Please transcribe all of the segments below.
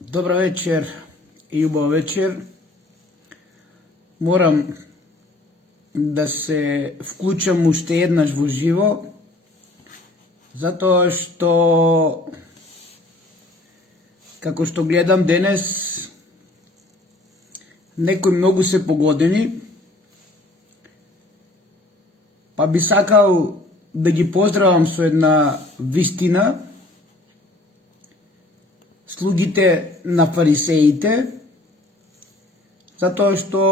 Добра вечер и убава вечер. Морам да се вклучам уште еднаш во живо, затоа што како што гледам денес, некои многу се погодени, па би сакал да ги поздравам со една вистина, слугите на фарисеите, затоа што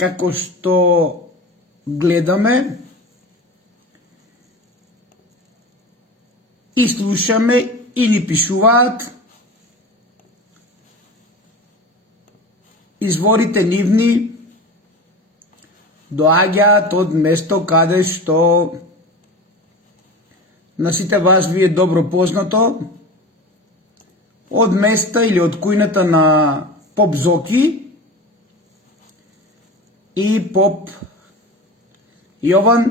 како што гледаме и слушаме и ни пишуваат, изворите нивни доаѓаат од место каде што на сите вас ви е добро познато, од места или од кујната на поп Зоки и поп Јован,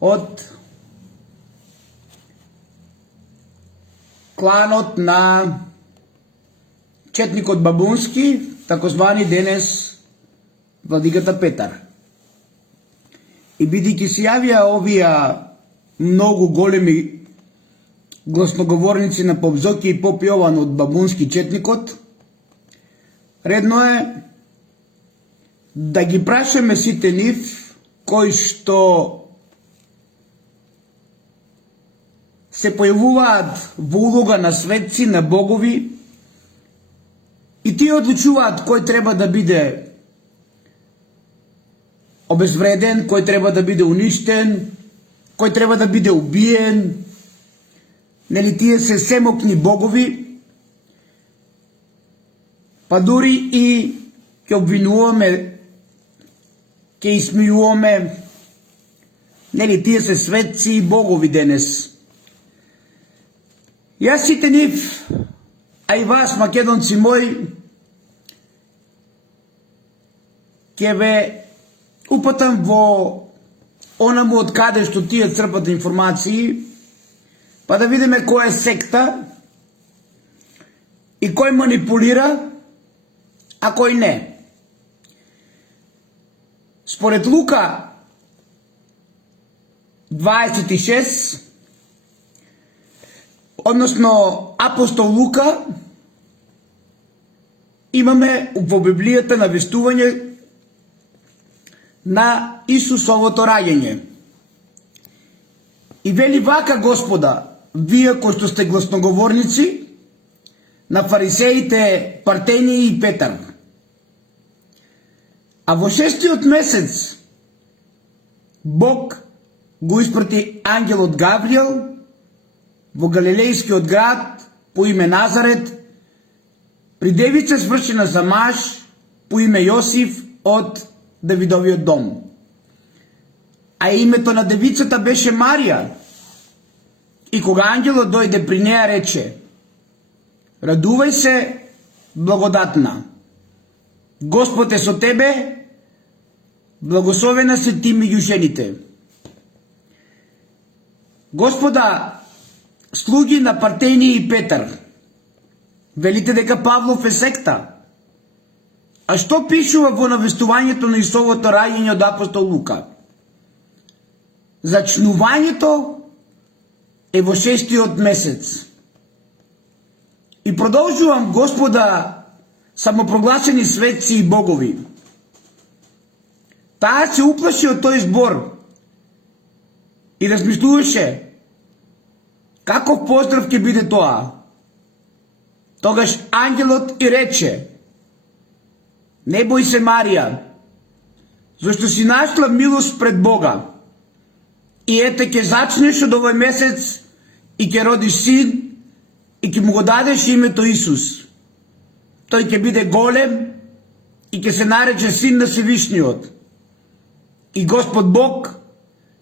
од кланот на четникот Бабунски, такозвани денес владиката Петар. И бидејќи се јавија овие многу големи гласноговорници на поп Зоки и поп Јован од Бабунски четникот, редно е да ги прашаме сите нив кои што се појавуваат во улога на светци, на богови, и тие одлучуваат кој треба да биде обезвреден, кој треба да биде уништен, кој треба да биде убиен. Нели тие се семокни богови, па дури и ќе обвинуваме, ќе исмејуваме, нели тие се светци и богови денес. Јас сите нив, а и вас, македонци мои, ќе ве упатам во онаму од каде што тие црпат информации, па да видиме која е секта и кој манипулира, а кој не. Според Лука 26, односно апостол Лука, имаме во Библијата навестување на Исусовото раѓање. И вели вака Господа, вие кои што сте гласноговорници на фарисеите Партенија и Петар. А во 6-тиот месец Бог го испрати ангелот Гавриел во галилејскиот град по име Назарет при девица свршена за маж по име Јосиф од Давидовиот дом. А името на девицата беше Марија. И кога ангелот дојде при неа, рече: радувај се, благодатна, Господ е со тебе, благословена се ти меѓу жените. Господа, слуги на Партенија и Петар, велите дека Павлов е секта. А што пишува во навестувањето на Исусовото раѓање од апостол Лука? Зачнувањето е во 6-тиот месец. И продолжувам, Господа, самопрогласени светци и богови. Таа се уплаши од тој збор и размислуваше каков поздрав ќе биде тоа. Тогаш ангелот и рече: не бој се, Марија, зашто си нашла милост пред Бога. И ете, ќе зачнеш од овој месец и ќе родиш син и ќе му го дадеш името Исус. Тој ќе биде голем и ќе се нарече син на Севишниот. И Господ Бог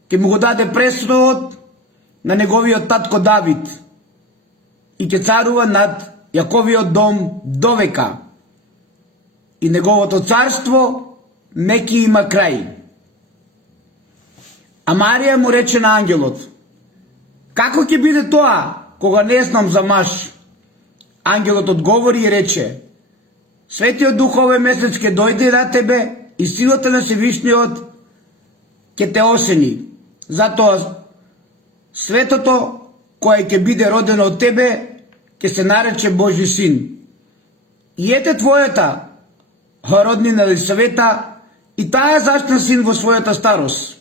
ќе му го даде престолот на неговиот татко Давид и ќе царува над Јаковиот дом довека. И неговото царство не ќе има крај. А Марија му рече на ангелот: како ќе биде тоа, кога не знам за маж? ангелот одговори и рече: Светиот Дух овој месец ќе дојде на тебе и силата на Севишниот ќе те осени. Затоа светото кое ќе биде родено од тебе ќе се нарече Божи син. И ете твојата роднина Елисавета, и таа зачна син во својата старост,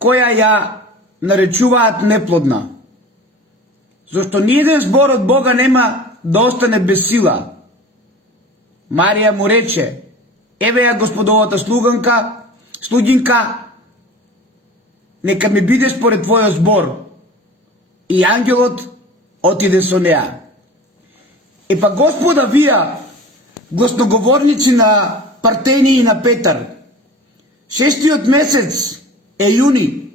која ја наречуваат неплодна. Зашто ниеден збор од Бога нема да остане без сила. Марија му рече: еве ја Господовата слугинка, нека ми биде според твојот збор. И ангелот отиде со неа. Епа Господа вија, гласноговорници на Партени и на Петар, 6-тиот месец е јуни,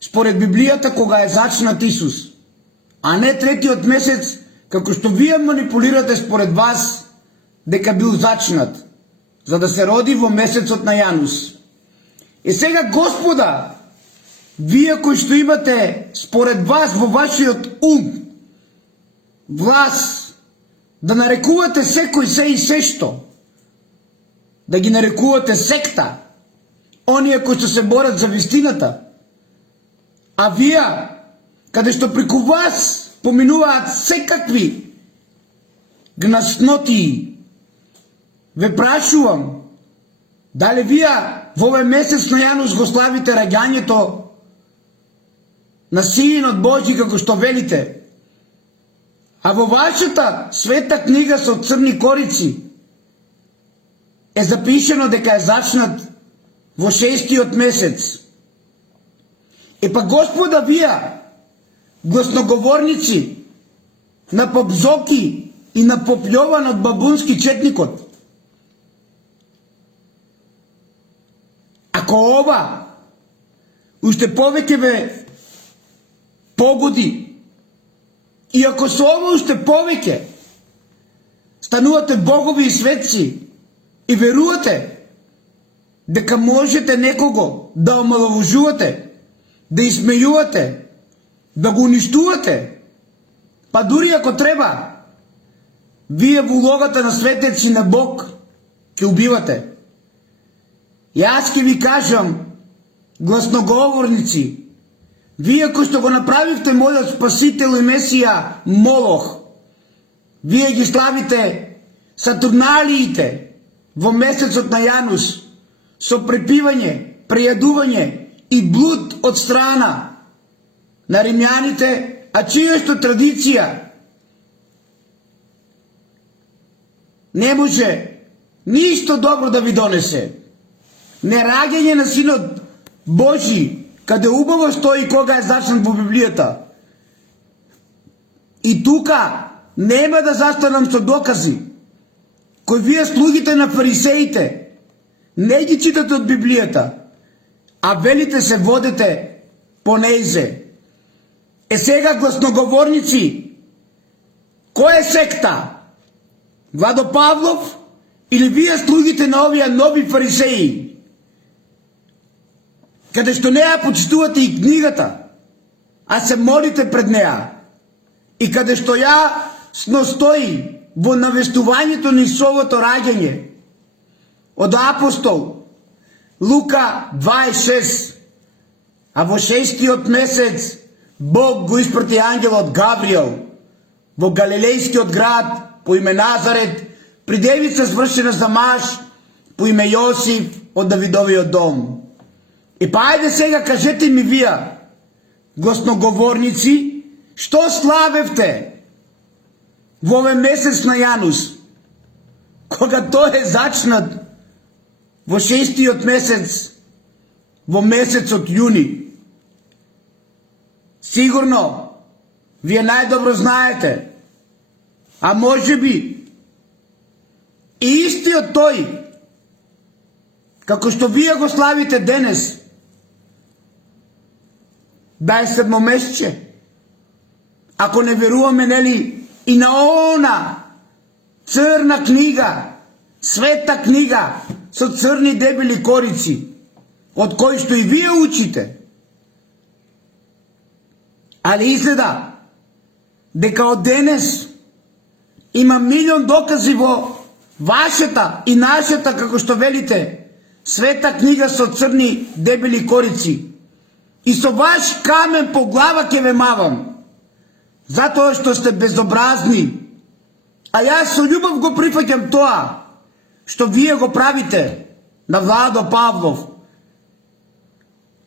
според Библијата, кога е зачнат Исус, а не 3-тиот месец, како што вие манипулирате според вас, дека бил зачнат, за да се роди во месецот на Јанус. И сега, Господа, вие кои што имате според вас во вашиот ум власт да нарекувате секој се и се што, да ги нарекувате секта, оние кои што се борат за вистината, а вие, каде што преку вас поминуваат секакви гнасноти, ве прашувам, дали вие во овој месец на Јанус го славите раѓањето на Синот Божи, како што велите, а во вашата света книга со црни корици е запишено дека е зачнат во 6-тиот месец. Епа Господа вие, гласноговорници на поп Зоки и на поп Јован од Бабунски четникот, ако ова уште повеќе ве погоди, и ако со ова уште повеќе станувате богови и светци и верувате дека можете некого да омаловажувате, да исмејувате, да го уништувате, па дури ако треба, вие во улогата на светеци на Бог ќе убивате. Јас ќе ви кажам, гласноговорници, вие кои што го направивте мојот Спасител и Месија Молох, вие ги славите Сатурналиите во месецот на Јанус со препивање, прејадување и блуд од страна на римјаните, а чија што традиција не може ништо добро да ви донесе. Нераѓање на Синот Божи, каде убаво стои кога е зачнат во Библијата. И тука нема да застанам со докази, кои вие слугите на фарисеите не ги читате од Библијата, а велите се водите по неизе. Е сега, гласноговорници, кој е секта? Владо Павлов или вие слугите на овие нови фарисеи, каде што не ја почитувате и книгата, а се молите пред неа, и каде што ја стои во навестувањето на Исовото раѓање од апостол Лука 26, а во 6-тиот месец Бог го испрати ангелот Гавриел во галилејскиот град по име Назарет, при девица свршена за маж по име Јосиф од Давидовиот дом. И па ајде сега кажете ми вие, гласноговорници, што славевте во овој месец на Јанус, кога тој е зачнат во 6-тиот месец, во месецот јуни. Сигурно, вие најдобро знаете, а може би и истиот тој, како што вие го славите денес, да е седмомесече. Ако не веруваме, нели, и на она црна книга, света книга, со црни дебели корици, од кои што и вие учите. али изгледа дека од денес има милион докази во вашата и нашата, како што велите, света книга со црни дебели корици. И со ваш камен по глава ќе ве мавам, затоа што сте безобразни. А јас со љубов го прифаќам тоа што вие го правите на Владо Павлов.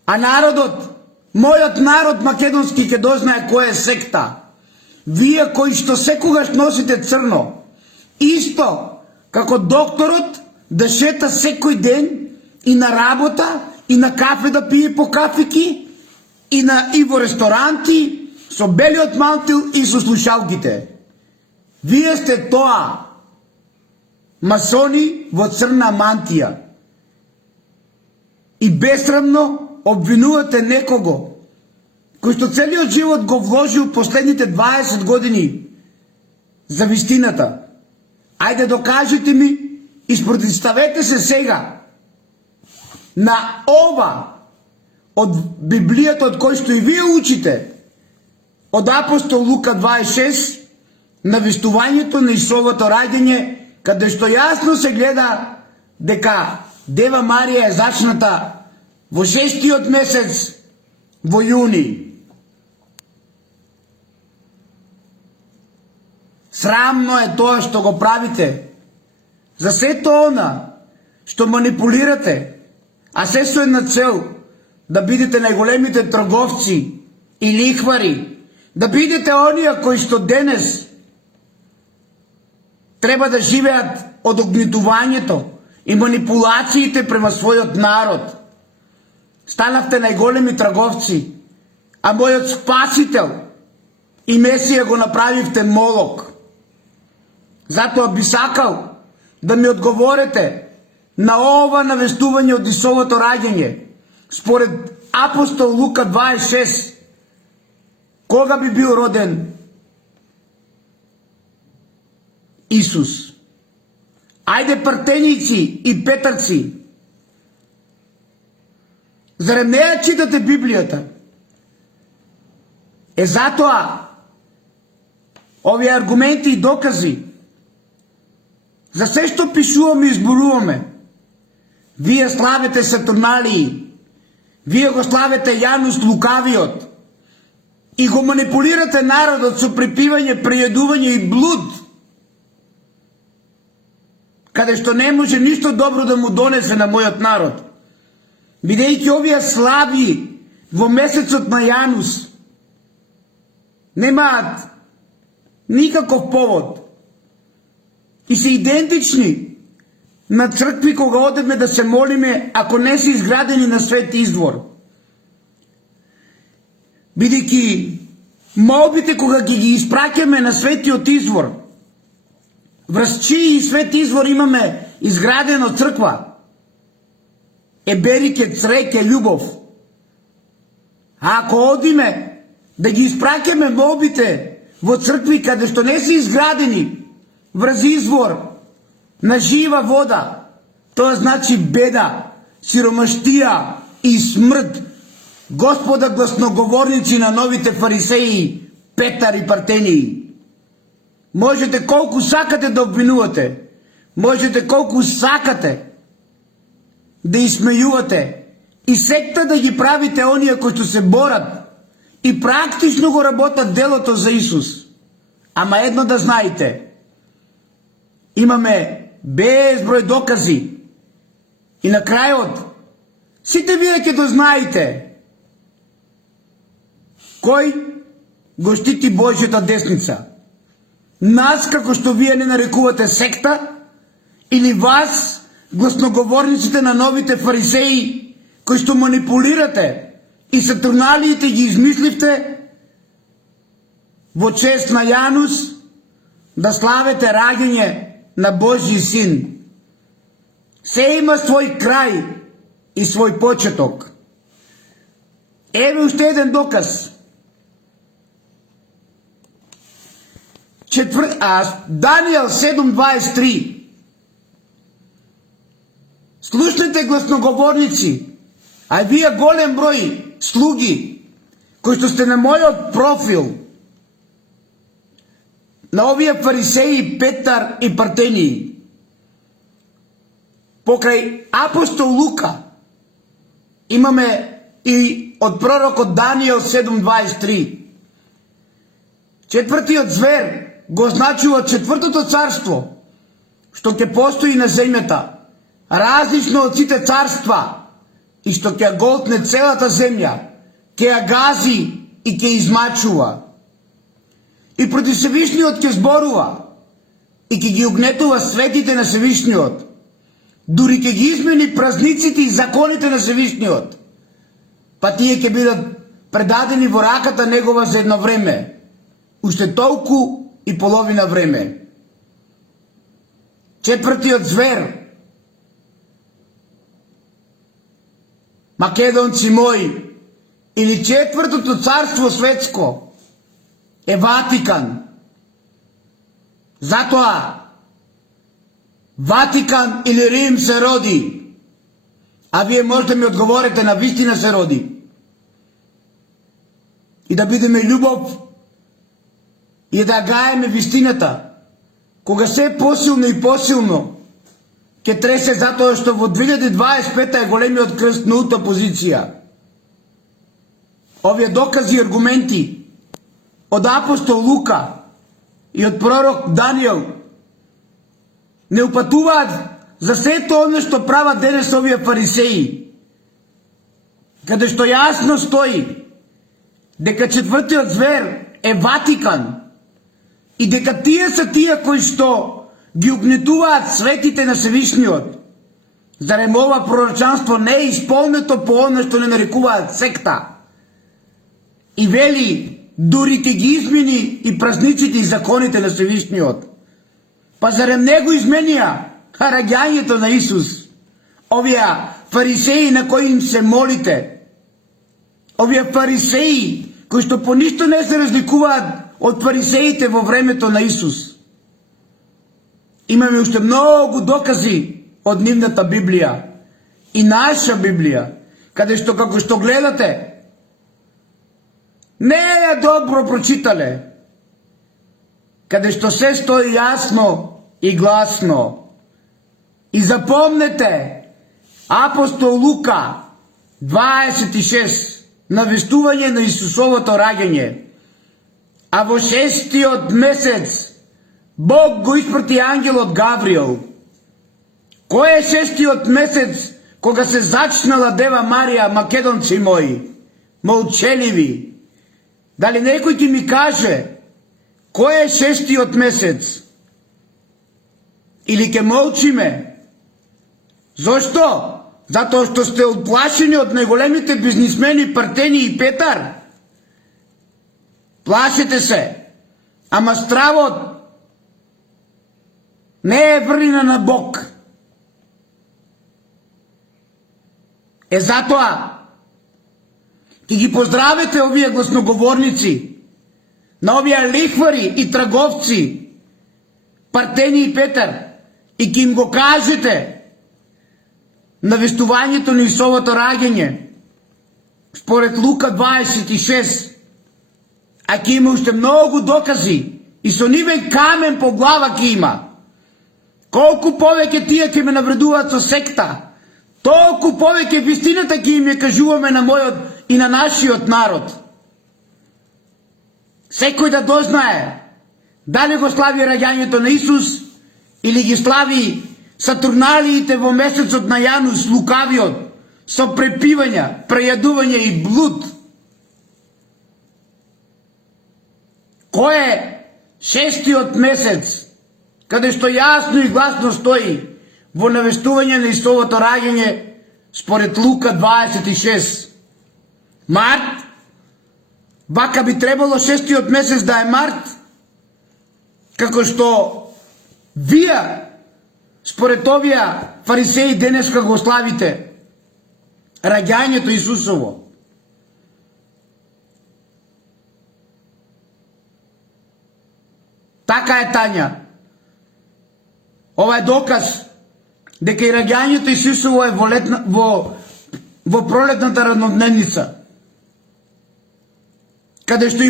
А народот, мојот народ македонски ќе дознае која е секта. Вие кои што секогаш носите црно, исто како докторот да шета секој ден и на работа, и на кафе да пие по кафики, и во ресторанти, со белиот мантил и со слушалките. Вие сте тоа, масони во црна мантија. И бесрамно обвинувате некого кој што целиот живот го вложил последните 20 години за вистината. Ајде докажете ми и спротивставете се сега на ова од Библијата од кој што и вие учите, од апостол Лука 26, навестувањето на Исусовото раѓање, каде што јасно се гледа дека Дева Марија е зачната во 6-тиот месец во јуни. Срамно е тоа што го правите. За сето она што манипулирате, а се со една цел да бидете најголемите трговци и лихвари, да бидете оние кои што денес треба да живеат од огнетувањето и манипулациите према својот народ. Станавте најголеми трговци, а мојот спасител и Месија го направивте молок. Затоа би сакал да ми одговорите на ова навестување од Исусовото раѓање. Според апостол Лука 26, кога би бил роден Исус? Ајде партеници и петарци, зарем не ја читате Библијата? Затоа овие аргументи и докази за се што пишуваме и зборуваме. Вие славите Сатурналии, вие го славите Јанус Лукавиот и го манипулирате народот со припивање, прејадување и блуд, каде што не може ништо добро да му донесе на мојот народ. Бидејќи овие слави во месецот на Јанус немаат никаков повод и се идентични на цркви кога одеме да се молиме, ако не се изградени на Свети Извор. Бидејќи молбите кога ги испраќаме на Светиот Извор, врз чии Свети Извор имаме изградено црква, берике, цреќе, љубов. А ако одиме да ги испраќаме молбите во цркви каде што не се изградени врз извор на жива вода, тоа значи беда, сиромаштија и смрт. Господа гласноговорници на новите фарисеи, Петар и Партении. Можете колку сакате да обвинувате, можете колку сакате да исмејувате и секта да ги правите оние кои што се борат и практично го работат делото за Исус. Ама едно да знаете, имаме безброј докази и на крајот сите вие ќе дознаете кој го штити Божјата десница. Нас, како што вие не нарекувате секта, или вас, гласноговорниците на новите фарисеи, кои што манипулирате и Сатурналиите ги измисливте во чест на Јанус да славете раѓање на Божји син. Се има свој крај и свој почеток. Еве уште еден доказ. Данијел 7:23. Слушнете гласноговорници, а вие голем број слуги кои што сте на мојот профил, на овие фарисеи, Петар и Партении, покрај апостол Лука, имаме и од пророкот Даниел 7:23. Четвртиот звер го означува четвртото царство, што ќе постои на земјата, различно од сите царства, и што ќе голтне целата земја, ќе ја гази и ќе измачува. И против Севишниот ќе зборува и ќе ги угнетува светите на Севишниот, дури ќе ги измени празниците и законите на Севишниот, па тие ќе бидат предадени во раката негова за едно време, уште толку и половина време. Четвртиот звер, македонци мои, или четвртото царство светско, е Ватикан. Затоа Ватикан или Рим се роди. А вие може да ми одговорите, на вистина се роди. И да бидеме љубов и да гаеме вистината, кога се посилно и посилно ќе тресе, затоа што во 2025 е големиот крст нулта позиција. Овие докази и аргументи од апостол Лука и од пророк Даниел не упатуваат за сето оно што прават денес овие фарисеи, каде што јасно стои дека четвртиот звер е Ватикан и дека тие се тие кои што ги угнетуваат светите на Севишниот. Зарем ова пророчанство не е исполнето по оно што не нарекуваат секта? И вели, дури ќе ги измени и празниците и законите на Севишниот. Па зарем не го изменија раѓањето на Исус? Овие фарисеи на кои им се молите, овие фарисеи кои што по ништо не се разликуваат од фарисеите во времето на Исус. Имаме уште многу докази од нивната Библија и наша Библија, каде што како што гледате, не ја добро прочитале, каде што се стои јасно и гласно. И запомнете, апостол Лука 26, навестување на Исусовото раѓање. А во 6-тиот месец Бог го испрати ангелот Гавриел. Кој е 6-тиот месец кога се зачнала Дева Марија, македонци мои, молчеливи? Дали некој ќе ми каже кој е 6-тиот месец? Или ќе молчиме? Зошто? Затоа што сте отплашени од најголемите бизнисмени Партении и Петар? Плашете се, ама стравот не е врнина на Бог. Е затоа ќе ги поздравете овие гласноговорници, на овие лихвари и трговци, Партении и Петар, и ќе им го кажете навестувањето на Исусовото раѓање според Лука 26, а ќе има уште многу докази и со нивен камен по глава ќе има. Колку повеќе тие ќе ме навредуваат со секта, толку повеќе вистината ќе им ја кажуваме на мојот и на нашиот народ. Секој да дознае дали го слави раѓањето на Исус или ги слави Сатурналиите во месецот на Јанус лукавиот со препивања, прејадување и блуд. Кој е 6-тиот месец, каде што јасно и гласно стои во навестување на Исусовото раѓање според Лука 26? Март? Вака би требало 6-тиот месец да е март? Како што вие според овие фарисеи денеска го славите раѓањето Исусово. Така е, Тања. Ова е доказ дека и раѓањето Исусово е во пролетната раднодневница. каде што и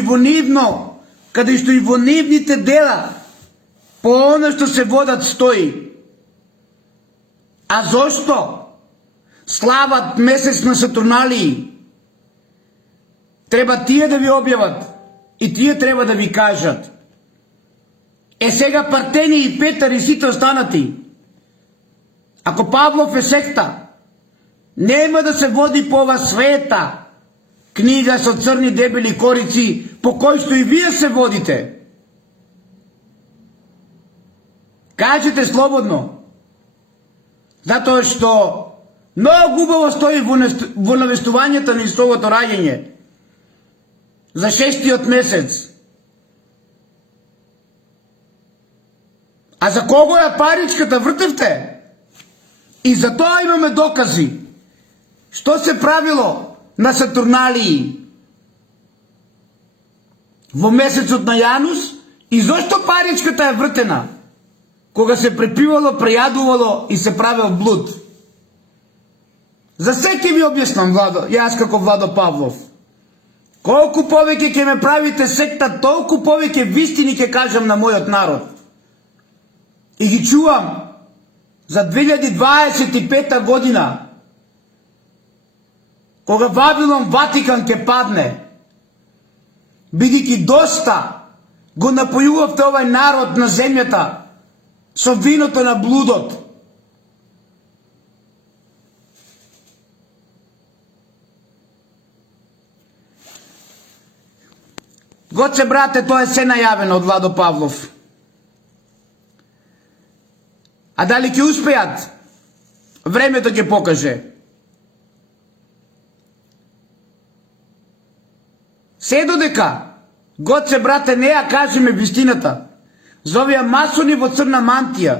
во нивните дела, по оно што се водат стои. А зошто слават месец на Сатурналии? Треба тие да ви објават и тие треба да ви кажат. Сега Партени и Петар и сите останати, ако Павлов е секта, нема да се води по ова света книга со црни дебели корици, по кој што и вие се водите. Кажете слободно, затоа што многу убаво стои во навестувањето на Исусовото раѓање за 6-тиот месец. А за кого ја паричката вртевте? И за тоа имаме докази. Што се правило на Сатурналии во месецот на Јанус и зошто паричката е вртена? Кога се препивало, прејадувало и се правил блуд. За секи ви објаснам, Владо, јас како Владо Павлов. Колку повеќе ќе ме правите секта, толку повеќе вистини ќе кажам на мојот народ. И ги чувам за 2025 година, кога Вавилон Ватикан ќе падне, бидејќи доста го напојувавте овај народ на земјата со виното на блудот. Гоце, брате, тоа е се најавено од Владо Павлов. А дали ќе успеат? Времето ќе покаже. Се додека, Гоце, брате, не ја кажеме вистината за овие масони во црна мантија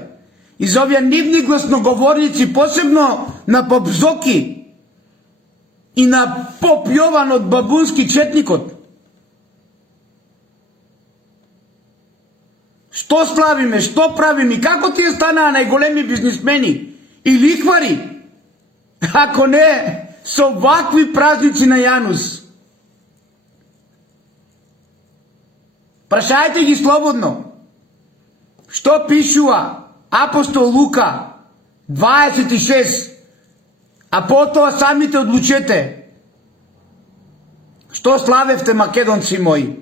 и за овие нивни гласноговорници, посебно на поп Зоки и на поп Јован од Бабунски четникот. Што славиме, што правиме, како тие станаа најголеми бизнисмени и лихвари, ако не со вакви празници на Јанус? Прашајте ги слободно. Што пишува апостол Лука 26, а потоа самите одлучете. Што славевте, македонци мои?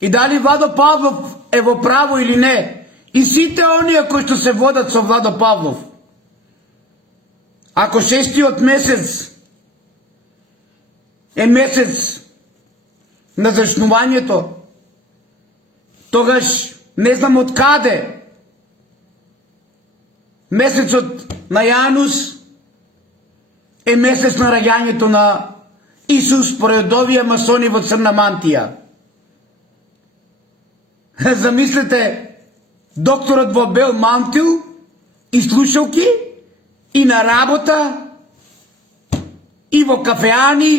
И дали Владо Павлов е во право или не? И сите оние кои што се водат со Владо Павлов. Ако 6-тиот месец е месец на зачнувањето, тогаш не знам од каде месецот на Јанус е месец на раѓањето на Исус според овие масони во црна мантија. Замислете, докторот во бел мантил и слушалки и на работа и во кафеани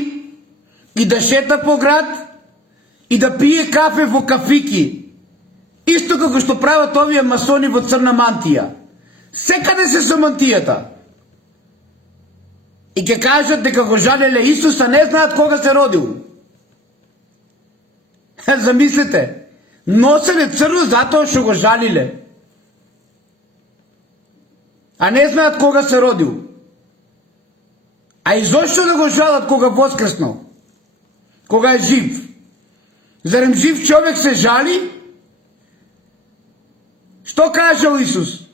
и да шета по град и да пие кафе во кафики. Исто како што прават овие масони во црна мантија. Секаде се со мантијата. И ќе кажат дека го жалеле Исуса, не знаат кога се родил. Замислете, носеле црно затоа што го жалиле. А не знаат кога се родил. А и зошто да го жалат кога воскреснал? Кога е жив? Зарем жив човек се жали? Што кажал Исус?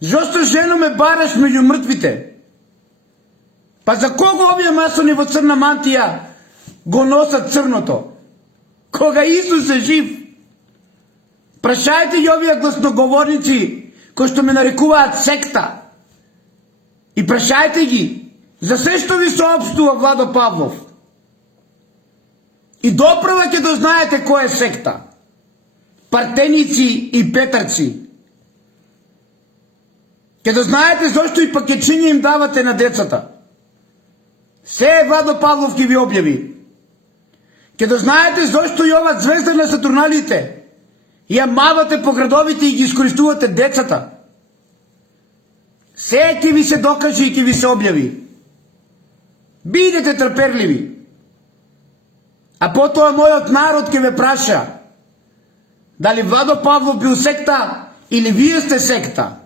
Зошто жено ме бараш меѓу мртвите? Па за кого овие масони во црна мантија го носат црното? Кога Исус е жив? Прашајте ги овие гласноговорници кои што ме нарекуваат секта. И прашајте ги за се што ви соопштува Владо Павлов. И допрва ќе дознаете кој е секта. Партеници и петарци. Ќе дознаете зошто и пакетчиња им давате на децата. Се Владо Павлов ќе ви објави. Ќе дознаете зошто и ова звезда на Сатурналите ја мавате по градовите и ги искористувате децата. Се ќе ви се докаже и ќе ви се објави. Бидете трпеливи. А потоа мојот народ ќе ве праша дали Владо Павлов бил секта или вие сте секта.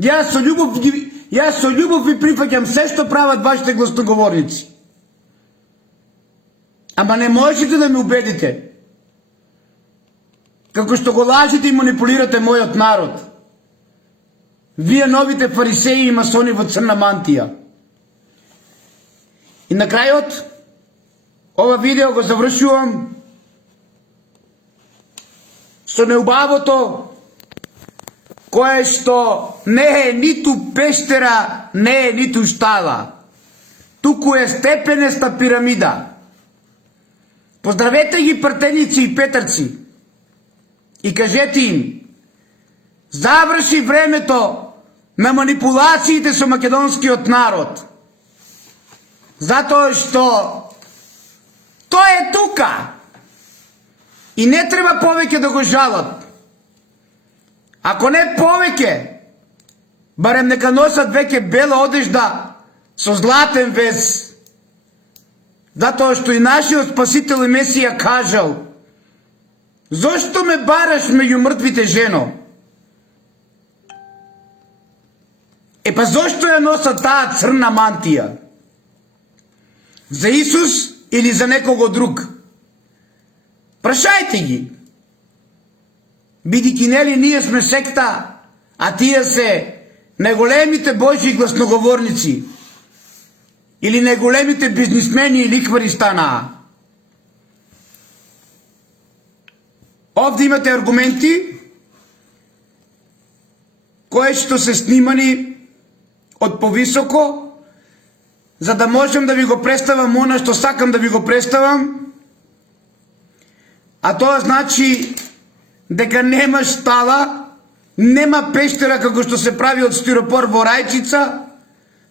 Јас со љубов ви прифаќам се што прават вашите гласноговорници. Ама не можете да ме убедите како што го лажите и манипулирате мојот народ. Вие новите фарисеи и масони во црна мантија. И на крајот, ова видео го завршувам со неубавото кое што не е ниту пештера, не е ниту штала. Туку е степенеста пирамида. Поздравете ги партеници и петарци и кажете им: заврши времето на манипулациите со македонскиот народ. Затоа што тој е тука и не треба повеќе да го жалат. Ако не повеќе, барем нека носат веќе бела одежда со златен вез. Затоа што и нашиот Спасител и Месија кажал: зошто ме бараш меѓу мртвите, жено? Па зошто ја носат таа црна мантија? За Исус или за некого друг? Прашајте ги. Бидејќи нели ние сме секта, а тие се најголемите Божји гласноговорници или најголемите бизнисмени и лихвари станаа. Овде имате аргументи кои што се снимани од повисоко, за да можем да ви го представам она што сакам да ви го представам, а тоа значи дека нема штала, нема пештера како што се прави од стиропор во Рајчица,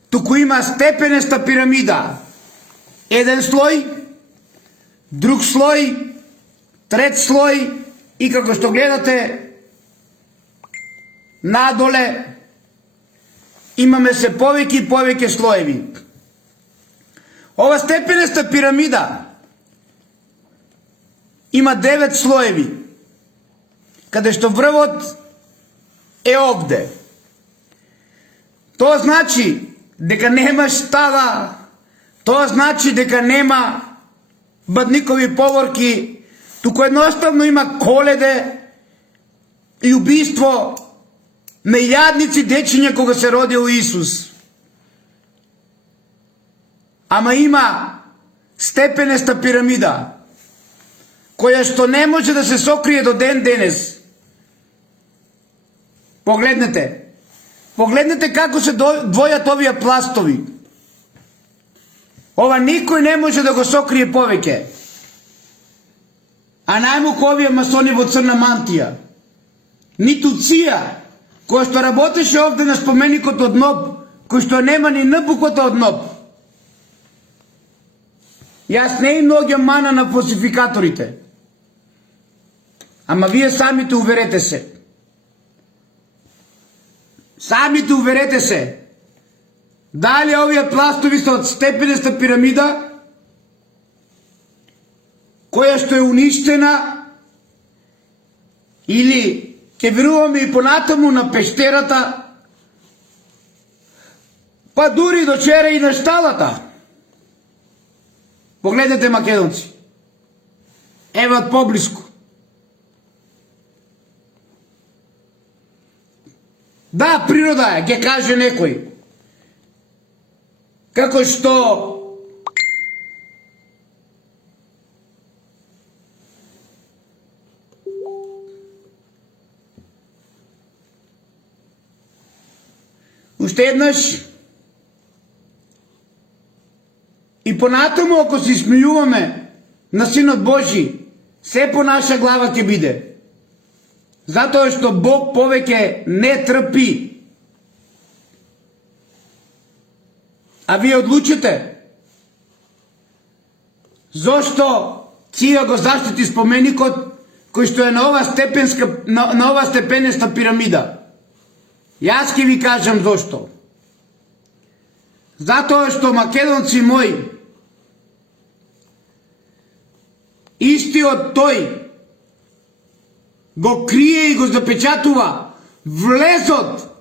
туку има степенеста пирамида. Еден слој, друг слој, трет слој и како што гледате надоле имаме се повеќе и повеќе слоеви. Ова степенеста пирамида има 9 слоеви, каде што врвот е овде. Тоа значи дека нема штала, тоа значи дека нема бадникови поворки, туку едноставно има коледе и убиство на илјадници дечиња кога се родил Исус. Ама има степенеста пирамида, која што не може да се сокрие до ден денес. Погледнете. Погледнете како се двојат овие пластови. Ова никој не може да го сокрие повеќе. А најмуко овие масони во црна мантија. Ниту Ција, која што работеше овде на споменикот од НОБ, кој што нема ни нбуквата од НОБ. Јас не им наоѓам мана на фалсификаторите. Ама вие самите уверете се. Самите уверете се. Дали овие пластови се од степенеста пирамида, која што е уништена, или ќе веруваме и понатаму на пештерата, па дури до вчера и на шталата. Погледнете, македонци. Еват поблиску. Да, природа е, ќе каже некој. Како што уште еднаш и понатаму ако се смејуваме на Синот Божи, се по наша глава ќе биде. Затоа што Бог повеќе не трпи. А вие одлучите зошто Ција го заштити споменикот кој што е на ова степенеста пирамида. Јас ќе ви кажам зошто. Затоа што, македонци мои, истиот тој го крие и го запечатува влезот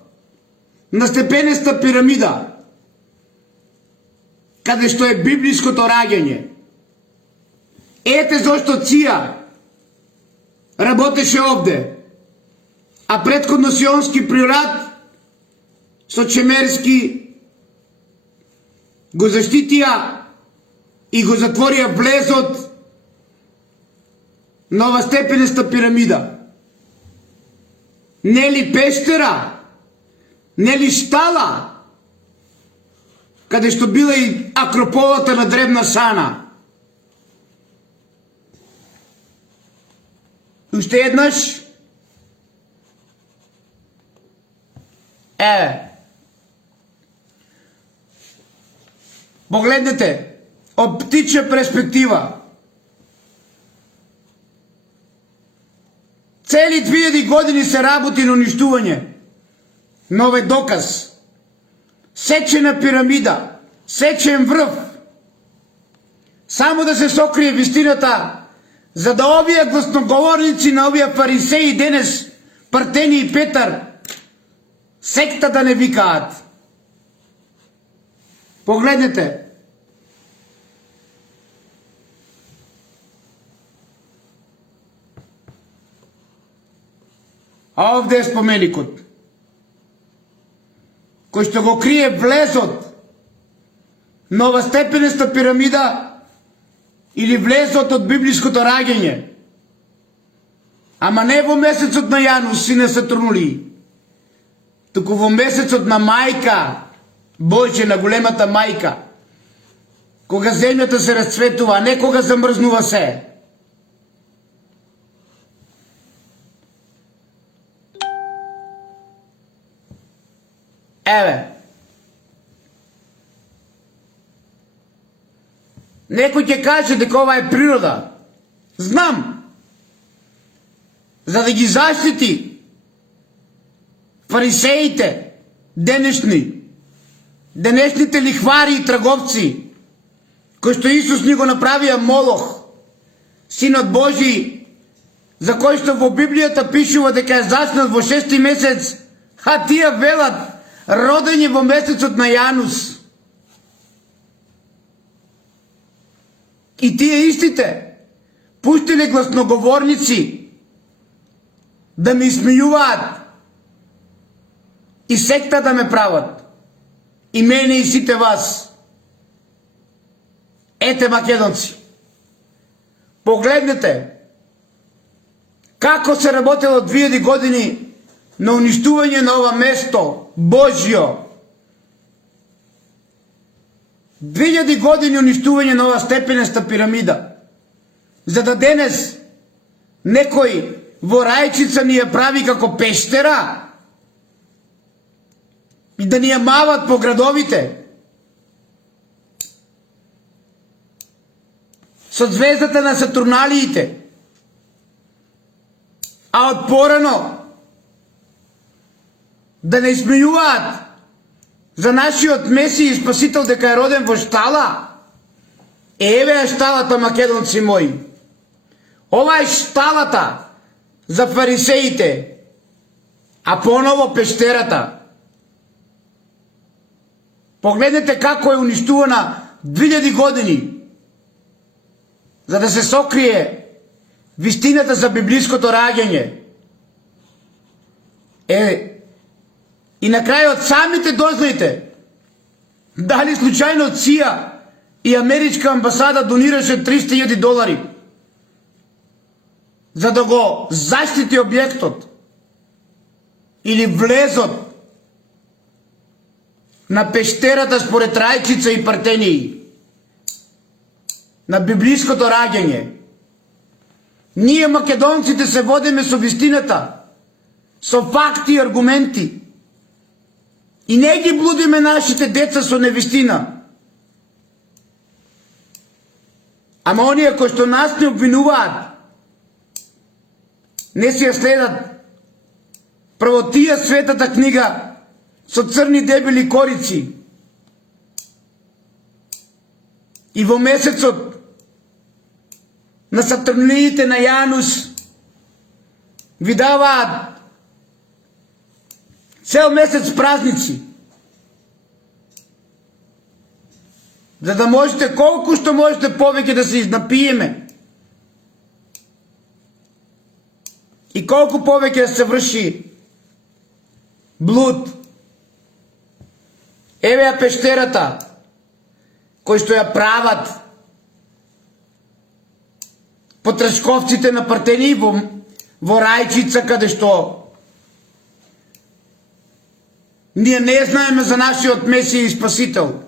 на степенеста пирамида, каде што е библиското раѓање. Ете зошто Ција работеше овде, а претходно Сионски приорат со Чемерски го заштитија и го затворија влезот на ова степенеста пирамида. Нели пештера, нели штала, каде што била и акрополата на древна Сана. Уште еднаш, погледнете, од птичја перспектива. Цели 2000 години се работи на уништување, но овој доказ, сечена пирамида, сечен врв, само да се сокрие вистината, за да овие гласноговорници на овие фарисеи денес, Партени и Петар, секта да не викаат. Погледнете. А овде е споменикот, кој што го крие влезот на ова степенеста пирамида или влезот од библиското раѓање. Ама не во месецот на Јанус, сине Сатурнули, туку во месецот на Мајка Божја, на големата Мајка, кога земјата се расцветува, а не кога замрзнува се. Еве, некој ќе каже дека ова е природа. Знам, за да ги заштити фарисеите, денешните лихвари и трговци, кои што Исус ни го направија Молох, Синот Божи, за кој што во Библијата пишува дека е заснат во 6-ти месец, а тие велат родење во месецот на Јанус. И тие истите пуштиле гласноговорници да ме изсмејуваат и секта да ме прават. И мене и сите вас. Ете, македонци, погледнете како се работело 2000 години на уништување на ова место Божјо. 2000 години уништување на ова степенеста пирамида, за да денес некој во Рајчица ни ја прави како пештера и да ни ја мават по градовите со звездата на Сатурналиите, а од порано да не изсмејуваат за нашиот Месија и Спасител дека е роден во штала. Еве е шталата, македонци мои. Ова е шталата за фарисеите, а поново пештерата. Погледнете како е уништувана 2000 години, за да се сокрие вистината за библиското раѓање. И на крајот самите дознајте дали случајно Ција и Америчка амбасада донираше $300,000 за да го заштити објектот или влезот на пештерата според Рајчица и Партении, на библиското раѓање. Ние, македонците, се водиме со вистината, со факти и аргументи. И не ги блудиме нашите деца со невистина. Ама оние кои што нас не обвинуваат, не си ја следат прво тија светата книга со црни дебели корици, и во месецот на Сатурниите на Јанус ви даваат цел месец празници, за да можете колку што можете повеќе да се изнапиеме и колку повеќе да се врши блуд. Еве ја пештерата кој што ја прават потрашковците на Партени во Рајчица, каде што ние не знаеме за нашиот Месија и Спасител.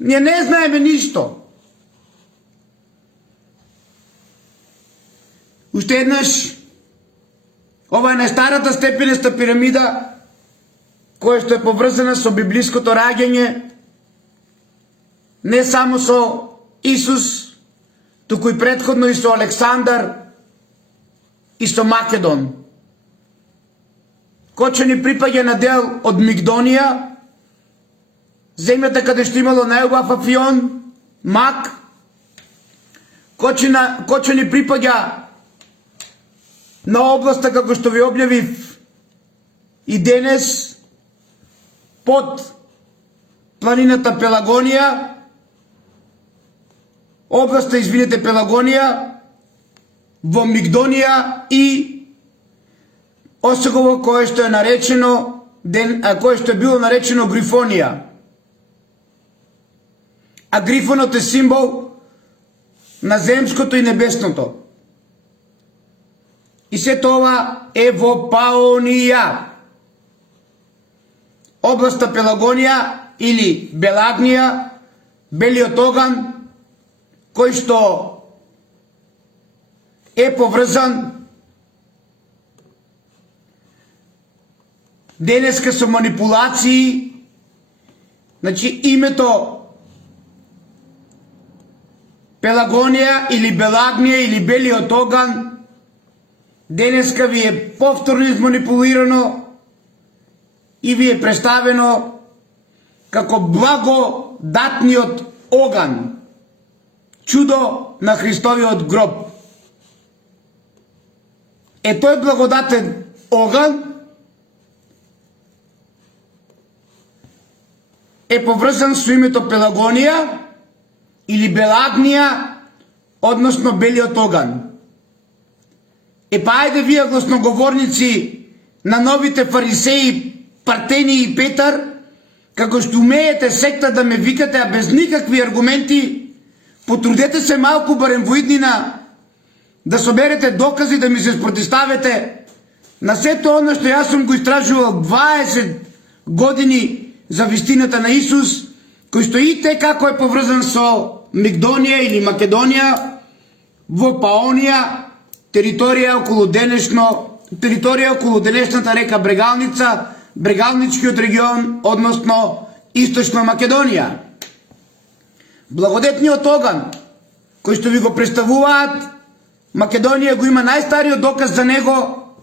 Ние не знаеме ништо. Уште еднаш, ова е најстарата степенеста пирамида, која што е поврзана со библиското раѓање, не само со Исус, туку и претходно и со Александар и со Македон. Кој ни припаѓа на дел од Мигдонија, земјата каде што имало најубав афион, мак, кој ни припаѓа на областа, како што ви објавив и денес, под планината Пелагонија, областа, извинете, Пелагонија, во Мигдонија и Осегово, кое што е наречено, кое што е било наречено Грифонија. А грифонот е символ на земското и небесното. И се тоа е во Паонија. Областа Пелагонија или Белагнија, белиот оган, кој што е поврзан денеска со манипулации. Значи името Пелагонија или Белагнија или белиот оган денеска ви е повторно изманипулирано и ви е представено како благодатниот оган, чудо на Христовиот гроб. Е тој благодатен оган е поврзан со името Пелагонија или Белагнија, односно белиот оган. Па ајде вие, гласноговорници на новите фарисеи, Партени и Петар, како што умеете секта да ме викате, а без никакви аргументи, потрудете се малку барем во иднина да соберете докази, да ми се спротиставите на сето оно што јас сум го истражувал 20 години за вистината на Исус, кој што и те како е поврзан со Мигдонија или Македонија, во Паонија, територија околу денешната река Брегалница, Брегалничкиот регион, односно Источна Македонија. Благодетниот оган, кој што ви го представуваат, Македонија го има најстариот доказ за него,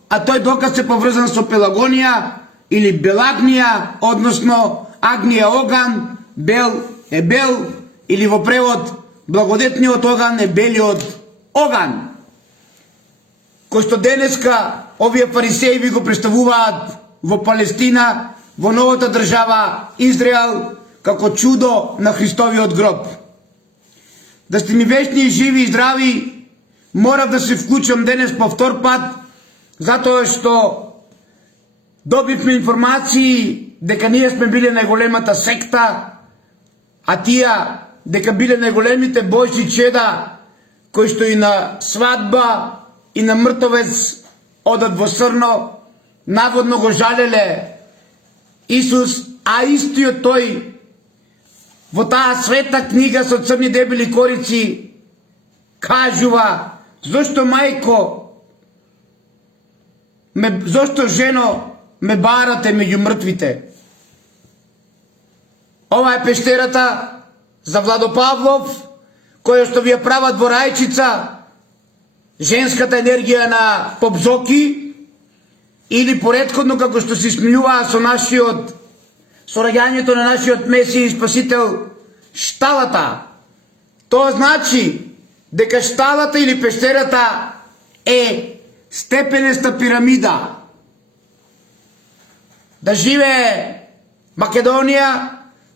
а тој доказ е поврзан со Пелагонија или Белагнија, односно Агнија оган, бел е бел, или во превод благодетниот оган е белиот оган, кој што денеска овие фарисеи ви го представуваат во Палестина, во новата држава Израел, како чудо на Христовиот гроб. Да сте ми вечни, живи и здрави, морав да се вклучам денес по втор пат, затоа што добивме информации дека ние сме биле најголемата секта, а тија дека биле најголемите Божји чеда, кои што и на свадба и на мртовец одат во срно, наводно го жалеле Исус, а истиот тој во таа света книга со црни дебели корици кажува: зошто мајко, зошто жено ме барате меѓу мртвите? Ова е пештерата за Владо Павлов, која што ви ја прават во Рајчица, женската енергија на Попзоки, или поретходно како што се смилуваа со раѓањето на нашиот Месија и Спасител шталата. Тоа значи дека шталата или пештерата е степенеста пирамида. Да живее Македонија,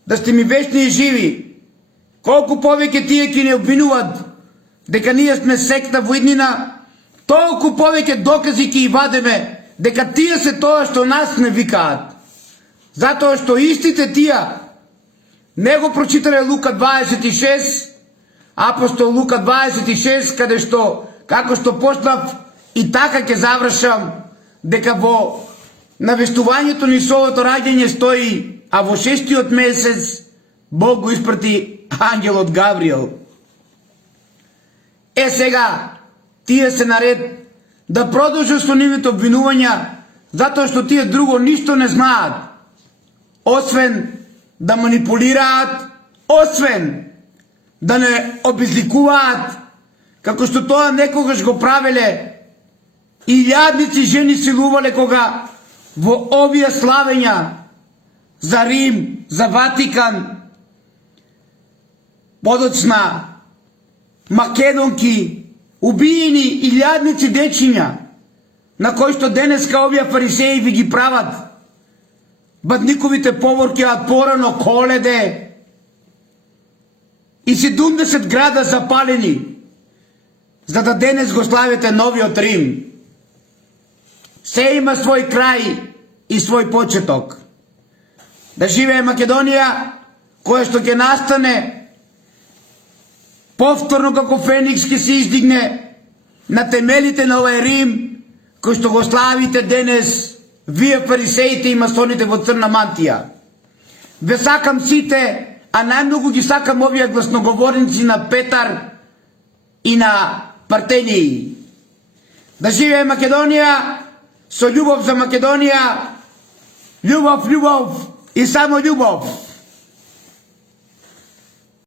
да сте ми вечни и живи. Колку повеќе тие ки не обвинуват дека ние сме секта во иднина, толку повеќе докази ки вадеме дека тие се тоа што нас не викаат. Затоа што истите тие не го прочитале Лука 26, апостол Лука 26, каде што, како што почнав и така ќе завршам, дека во навестувањето ни со овото раѓање стои, а во 6-тиот месец Бог го испрати ангелот Гавриел. Сега, тие се наред да продолжат со нивните обвинувања, затоа што тие друго ништо не знаат, освен да манипулираат, освен да не обезликуваат, како што тоа некогаш го правеле илјадници жени силувале кога во овие славења за Рим, за Ватикан, подоцна македонки, убиени илјадници дечиња, на кои што денеска овие фарисеи ви ги прават бадниковите поворки од порано Коледе и 70 града запалени, за да денес го славите новиот Рим. Се има свој крај и свој почеток. Да живее Македонија, која што ќе настане повторно како Феникс, ќе се издигне на темелите на овој Рим, кој што го славите денес вие фарисеите и масоните во црна мантија. Ве сакам сите, а најмногу ги сакам овие гласноговорници на Петар и на Партении. Да живее Македонија, со љубов за Македонија, љубов, љубов и само љубов.